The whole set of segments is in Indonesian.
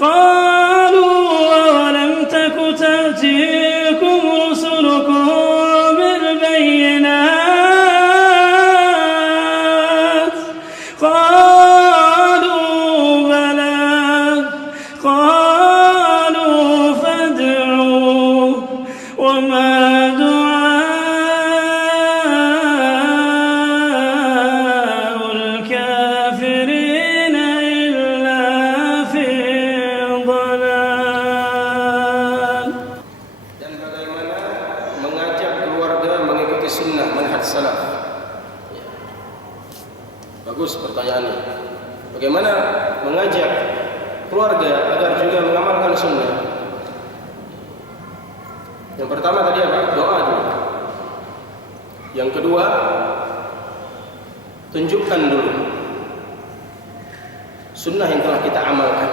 قالوا أولم تك تأتيكم رسلكم بالبينات قالوا بلى قالوا فادعوا وما دعاء الكافرين إلا في ضلال. Dan bagaimana mengajak keluarga mengikuti sunnah manhaj salaf? Bagus pertanyaannya. Bagaimana mengajak keluarga agar juga mengamalkan sunnah? Yang pertama tadi apa? Doa dulu. Yang kedua, tunjukkan dulu sunnah yang telah kita amalkan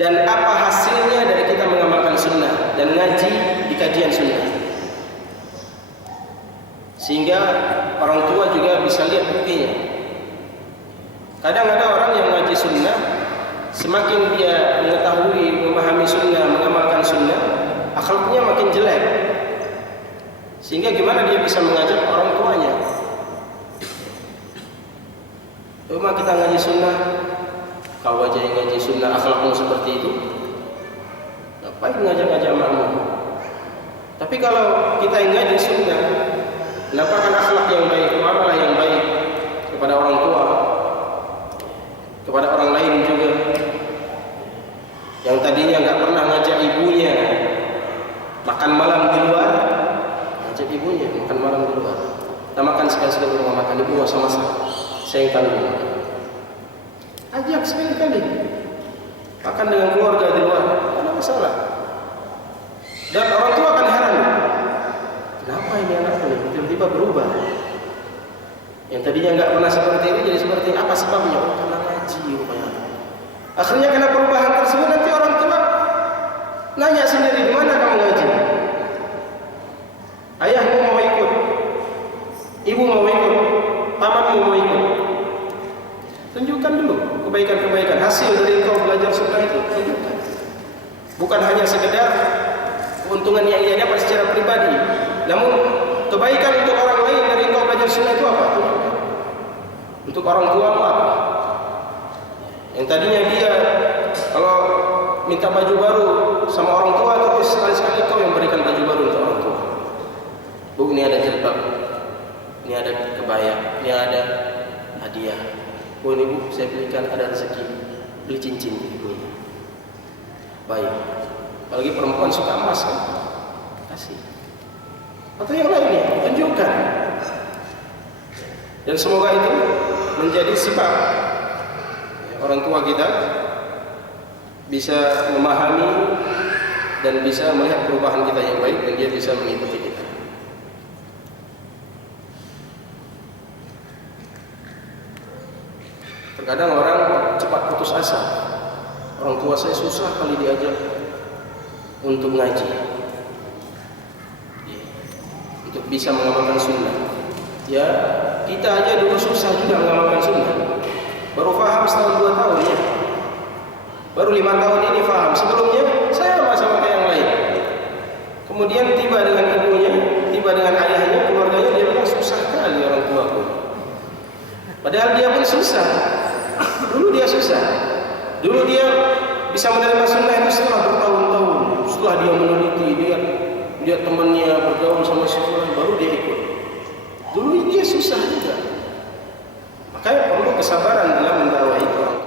dan apa hasilnya dari kita mengamalkan sunnah dan ngaji di kajian sunnah, sehingga orang tua juga bisa lihat buktinya. Kadang ada orang yang ngaji sunnah, semakin dia mengetahui, memahami sunnah, mengamalkan sunnah, akhlaknya makin jelek. Sehingga gimana dia bisa mengajak orang tuanya? Cuma kita ngaji sunnah, kau aja yang ngaji sunnah akhlakmu seperti itu, ngapain ngajak-ngajak makmu? Tapi kalau kita yang ngaji sunnah, menampakkan akhlak yang baik, muamalah yang baik kepada orang tua, kepada orang lain juga, yang tadinya nggak pernah ngajak ibunya makan malam di luar, ngajak ibunya makan malam di luar. Kita makan sekali-sekali di rumah makan, ibu nggak usah masak, saya yang tanggung. Ajak sekali-kali makan dengan keluarga di luar, tidak ada masalah. Dan orang tua akan heran, kenapa ini anakku tiba-tiba berubah? Yang tadinya nggak pernah seperti ini jadi seperti ini. Apa sebabnya? Oh, karena ngaji rupanya. Akhirnya karena perubahan tersebut nanti orang tua nanya sendiri, di mana kamu ngaji? Ayahmu mau ikut, ibu mau ikut, pamanmu mau ikut. Tunjukkan dulu kebaikan-kebaikan hasil dari engkau belajar sunnah itu. Tunjukkan. Bukan hanya sekedar keuntungan yang ia dapat secara pribadi, namun kebaikan untuk orang lain dari engkau belajar sunnah itu apa? Tunjukkan. Untuk orang tuamu apa? Yang tadinya dia kalau minta baju baru sama orang tua, terus sekali-sekali kau yang berikan baju baru untuk orang tua. Bu, ini ada jilbab, ini ada kebaya, ini ada hadiah. Bu, ini bu, saya belikan, ada rezeki, beli cincin ibunya. Baik. Apalagi perempuan suka emas kan, kasih. Atau yang lainnya, tunjukkan. Dan semoga itu menjadi sebab orang tua kita bisa memahami dan bisa melihat perubahan kita yang baik, dan dia bisa mengikuti kita. Terkadang orang cepat putus asa. Orang tua saya susah kali diajak untuk ngaji, untuk bisa mengamalkan sunnah. Ya, kita aja dulu susah juga mengamalkan sunnah. Baru paham setahun 2 tahun ya. Baru 5 tahun ini paham. Sebelumnya saya sama kayak yang lain. Kemudian tiba dengan ibunya, tiba dengan ayahnya, keluarganya, dia bilang susah kali orang tuaku. Padahal dia pun susah. Dulu dia susah. Dulu dia bisa menerima sunnah itu setelah bertahun-tahun. Setelah dia meneliti, dia temannya bergaul sama seorang, baru dia ikut. Dulu dia susah juga. Makanya perlu kesabaran dalam mendakwai orang